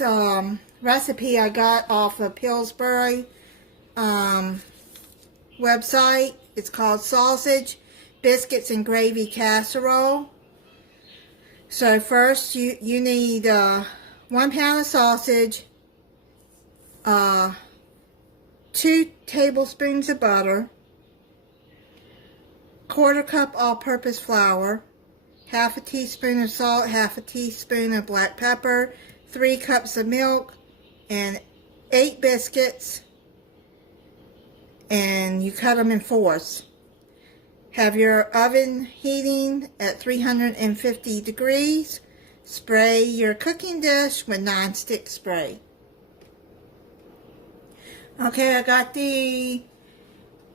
this recipe I got off of Pillsbury website. It's called Sausage, Biscuits, and Gravy Casserole. So first you need 1 pound of sausage, 2 tablespoons of butter, 1/4 cup all-purpose flour, 1/2 teaspoon of salt, 1/2 teaspoon of black pepper, 3 cups of milk, and 8 biscuits, and you cut them in fourths. Have your oven heating at 350 degrees. Spray your cooking dish with non-stick spray. Okay, I got the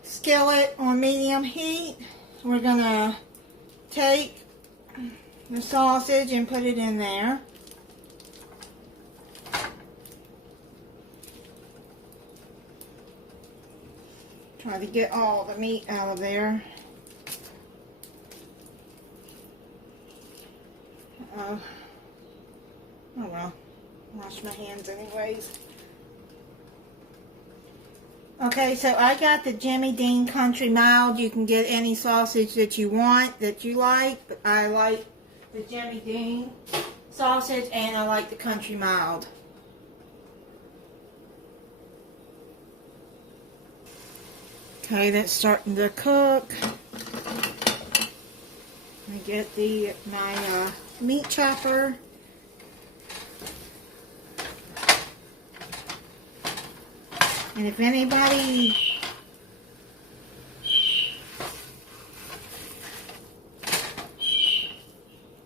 skillet on medium heat. We're gonna take the sausage and put it in there. Try to get all the meat out of there. Oh well, wash my hands anyways. Okay, so I got the Jimmy Dean Country Mild. You can get any sausage that you want, that you like, but I like the Jimmy Dean sausage and I like the Country Mild. Okay, that's starting to cook. I get my meat chopper. And if anybody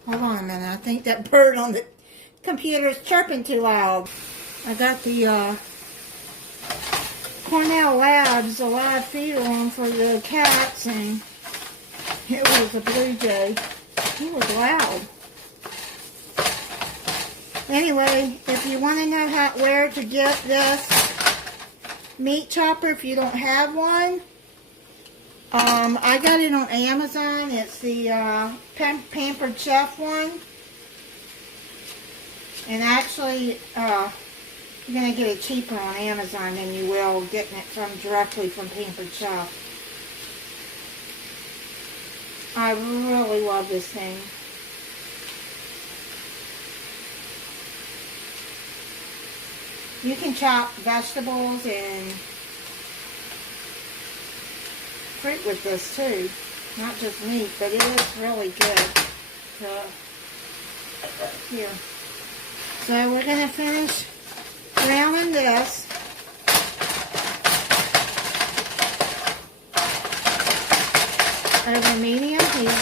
hold on a minute, I think that bird on the computer is chirping too loud. I got the Cornell Labs live feeder on for the cats, and it was a blue jay. He was loud. Anyway, if you want to know where to get this meat chopper, if you don't have one, I got it on Amazon. It's the Pampered Chef one, and actually you're going to get it cheaper on Amazon than you will getting it directly from Pampered Chef. I really love this thing. You can chop vegetables and fruit with this too. Not just meat, but it is really good. So, here. So we're going to finish browning this. Over medium heat.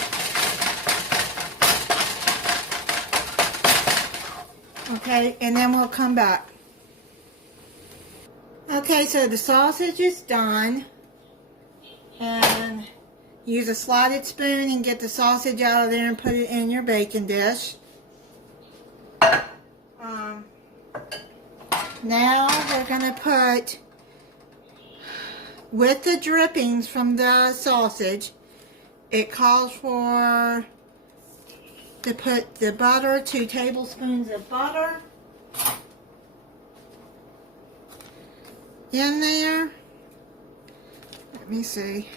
Okay, and then we'll come back. Okay, so the sausage is done. And use a slotted spoon and get the sausage out of there and put it in your baking dish. Now we're going to put, with the drippings from the sausage, it calls for to put the butter, 2 tablespoons of butter in there. Let me see.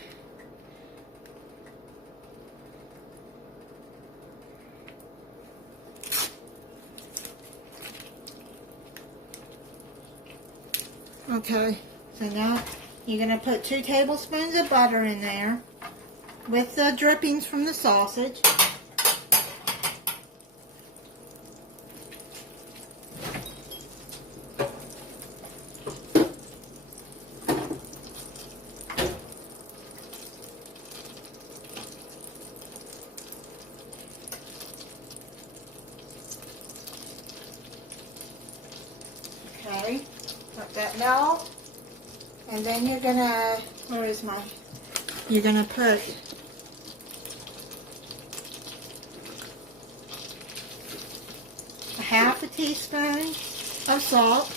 Okay, so now you're going to put 2 tablespoons of butter in there with the drippings from the sausage. Okay, let that melt. And then you're going to, you're going to put a 1/2 teaspoon of salt,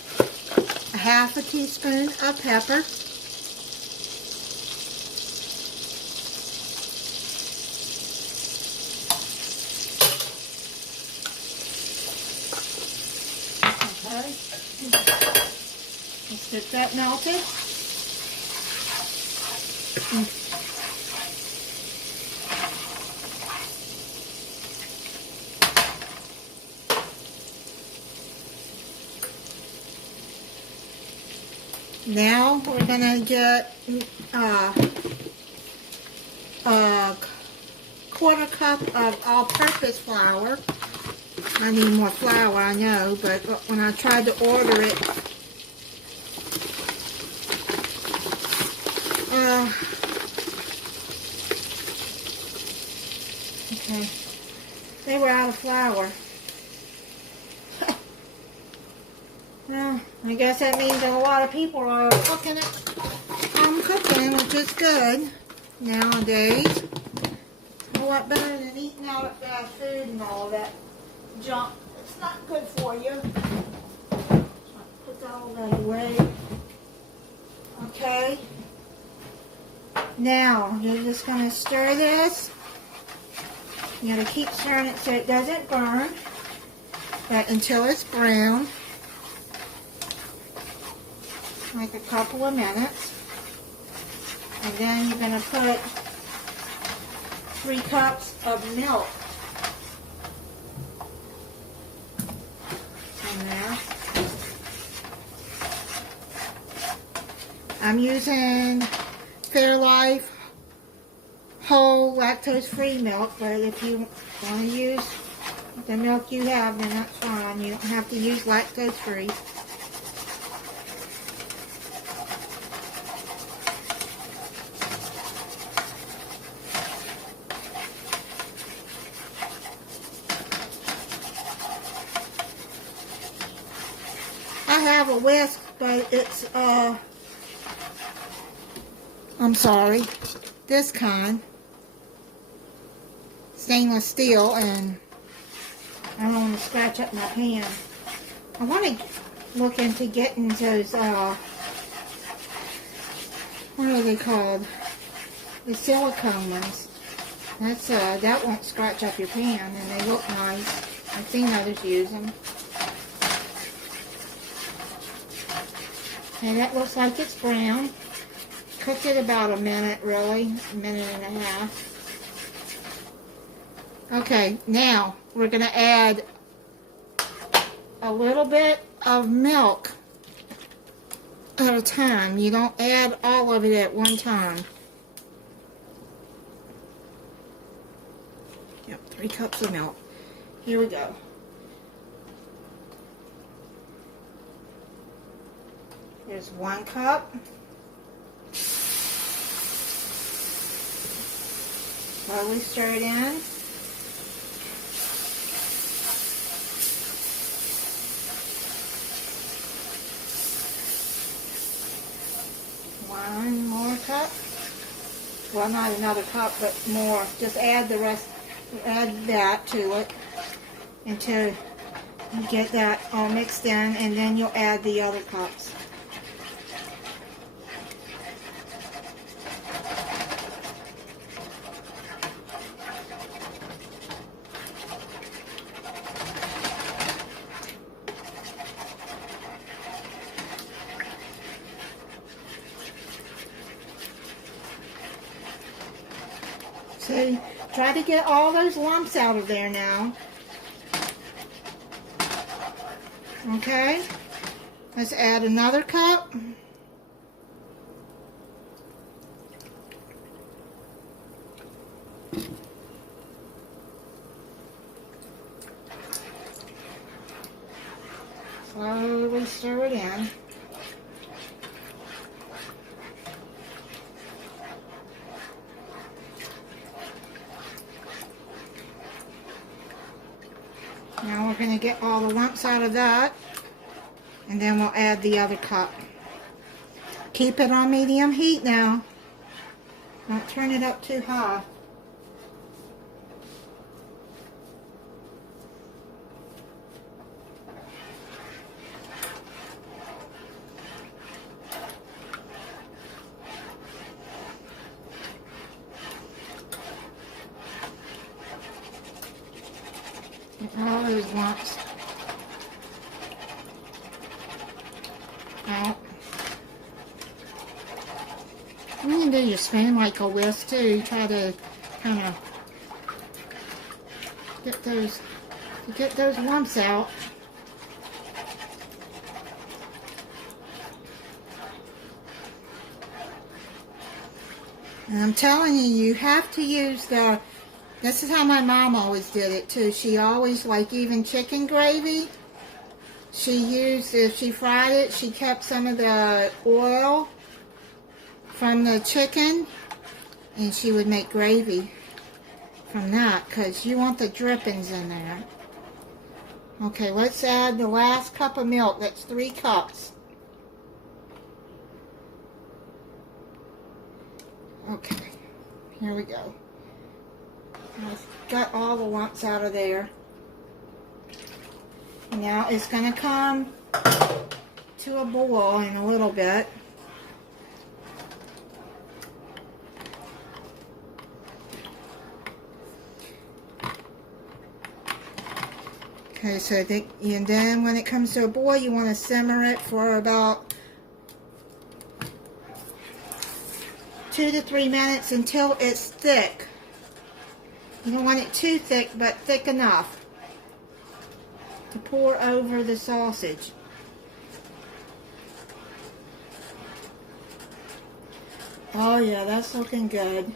a 1/2 teaspoon of pepper, okay, Let's get that melted. Now we're gonna get a quarter cup of all-purpose flour. I need more flour, I know, but when I tried to order it, okay, they were out of flour. Well, I guess that means that a lot of people are cooking it. Cooking, which is good nowadays. A lot better than eating out of fast food and all that junk. It's not good for you. Put that all that away. Okay. Now, you're just going to stir this. You got to keep stirring it so it doesn't burn. But until it's brown. Like a couple of minutes. And then you're going to put 3 cups of milk in there. I'm using Fairlife whole lactose-free milk, but if you want to use the milk you have, then that's fine. You don't have to use lactose-free. I have a whisk, but it's, I'm sorry, this kind, stainless steel, and I don't want to scratch up my pan. I want to look into getting those, what are they called? The silicone ones. That's, that won't scratch up your pan, and they look nice. I've seen others use them. Okay, that looks like it's brown. Cooked it about a minute, really. A minute and a half. Okay, now we're going to add a little bit of milk at a time. You don't add all of it at one time. Yep, 3 cups of milk. Here we go. There's 1 cup. Slowly stir it in. One more cup. Well, not another cup, but more. Just add the rest, add that to it until you get that all mixed in, and then you'll add the other cups. So try to get all those lumps out of there now. Okay, let's add another cup. Slowly stir it in. Now we're going to get all the lumps out of that, and then we'll add the other cup. Keep it on medium heat now. Don't turn it up too high. All those lumps. do your spoon like a whisk too. Try to kind of get those lumps out. And I'm telling you, you have to use this is how my mom always did it too. She always, like even chicken gravy, she used, if she fried it, she kept some of the oil from the chicken and she would make gravy from that because you want the drippings in there. Okay, let's add the last cup of milk. That's 3 cups. Okay, here we go. I've got all the lumps out of there. Now it's going to come to a boil in a little bit. Okay, so and then when it comes to a boil, you want to simmer it for about 2 to 3 minutes until it's thick. You don't want it too thick, but thick enough to pour over the sausage. Oh yeah, that's looking good.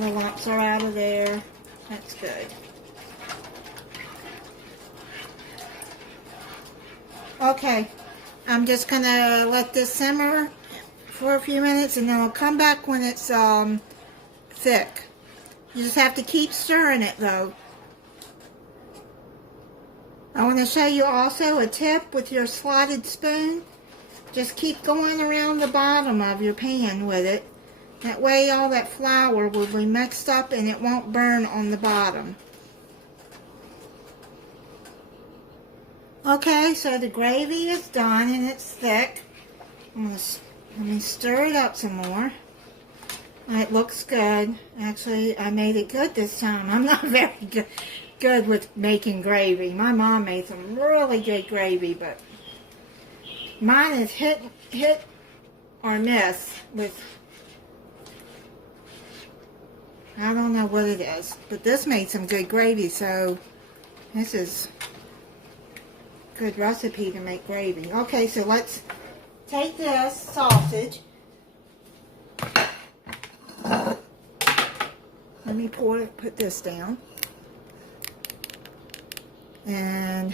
The lumps are out of there. That's good. Okay, I'm just gonna let this simmer for a few minutes and then I'll come back when it's thick. You just have to keep stirring it though. I want to show you also a tip with your slotted spoon. Just keep going around the bottom of your pan with it. That way all that flour will be mixed up and it won't burn on the bottom. Okay, so the gravy is done and it's thick. Let me stir it up some more. It looks good. Actually, I made it good this time. I'm not very good with making gravy. My mom made some really good gravy, but mine is hit or miss with, I don't know what it is, but this made some good gravy, so this is a good recipe to make gravy. Okay, so let's take this sausage. Let me put this down. And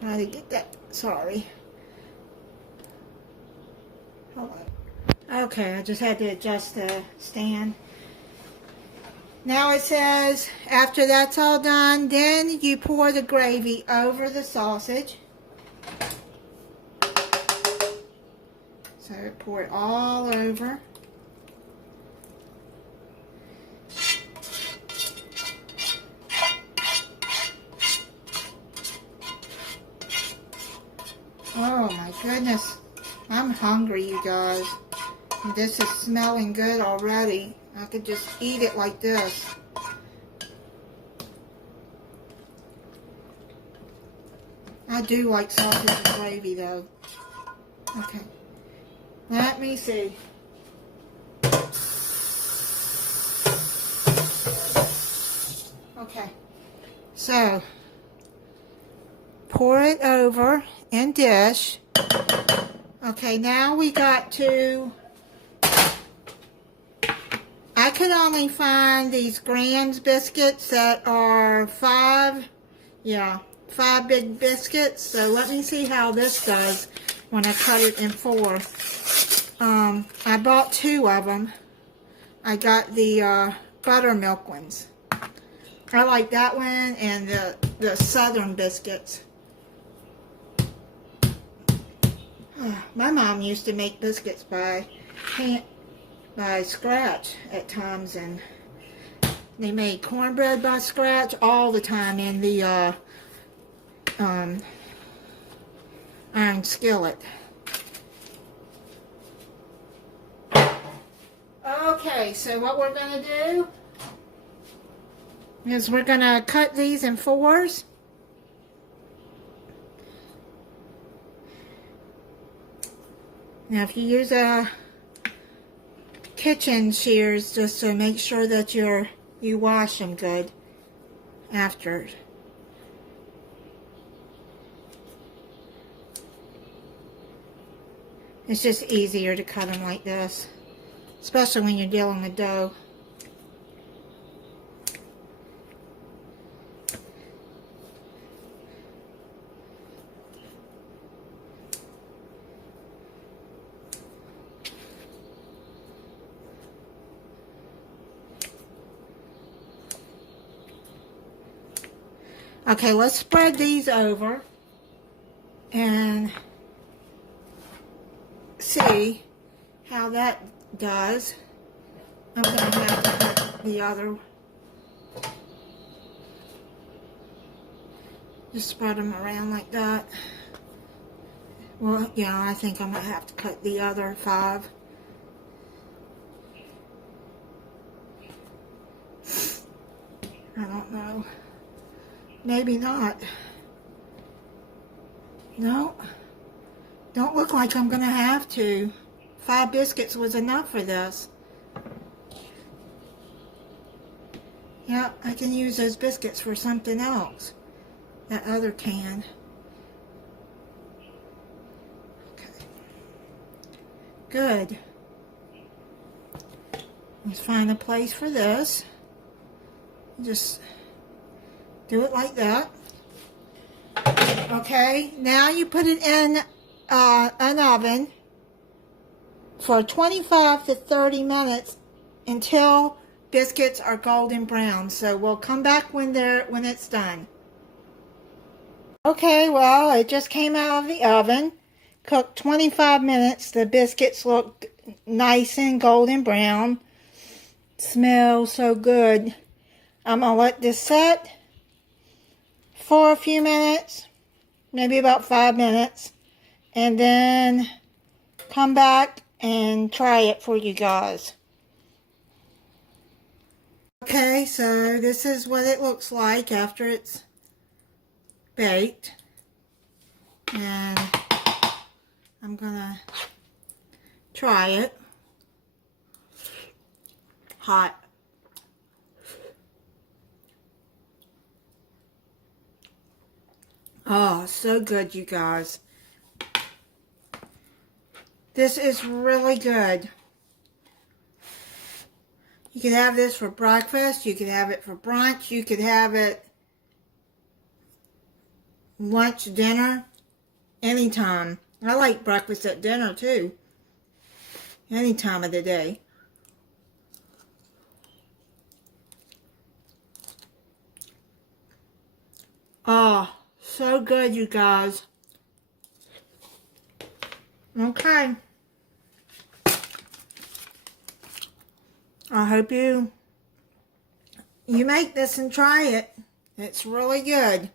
try to get that, sorry. Hold on. Okay, I just had to adjust the stand. Now it says, after that's all done, then you pour the gravy over the sausage. So pour it all over. Oh my goodness, I'm hungry, you guys. This is smelling good already. I could just eat it like this. I do like sausage and gravy though. Okay. Let me see. Okay. So, pour it over and dish. Okay, now we got to, I could only find these Grand's biscuits that are 5 big biscuits. So let me see how this does when I cut it in 4. I bought 2 of them. I got the buttermilk ones. I like that one and the Southern biscuits. My mom used to make biscuits by scratch at times, and they made cornbread by scratch all the time in the iron skillet. Okay, so what we're going to do is we're going to cut these in 4s. Now if you use a kitchen shears, just to make sure that you wash them good after. It's just easier to cut them like this, especially when you're dealing with dough. Okay, let's spread these over and see how that does. I'm going to have to cut the other. Just spread them around like that. Well, yeah, I think I'm going to have to cut the other 5. I don't know. Maybe not. No. Don't look like I'm going to have to. 5 biscuits was enough for this. Yeah, I can use those biscuits for something else. That other can. Okay. Good. Let's find a place for this. Just do it like that. Okay, now you put it in an oven for 25 to 30 minutes until biscuits are golden brown. So we'll come back when it's done. Okay, well, it just came out of the oven. Cooked 25 minutes. The biscuits look nice and golden brown. Smells so good. I'm going to let this set for a few minutes, maybe about 5 minutes, and then come back and try it for you guys. Okay, so this is what it looks like after it's baked, and I'm gonna try it. Hot. Oh, so good, you guys. This is really good. You could have this for breakfast. You could have it for brunch. You could have it lunch, dinner, anytime. I like breakfast at dinner too. Any time of the day. Oh, so good, you guys. Okay. I hope you make this and try it. It's really good.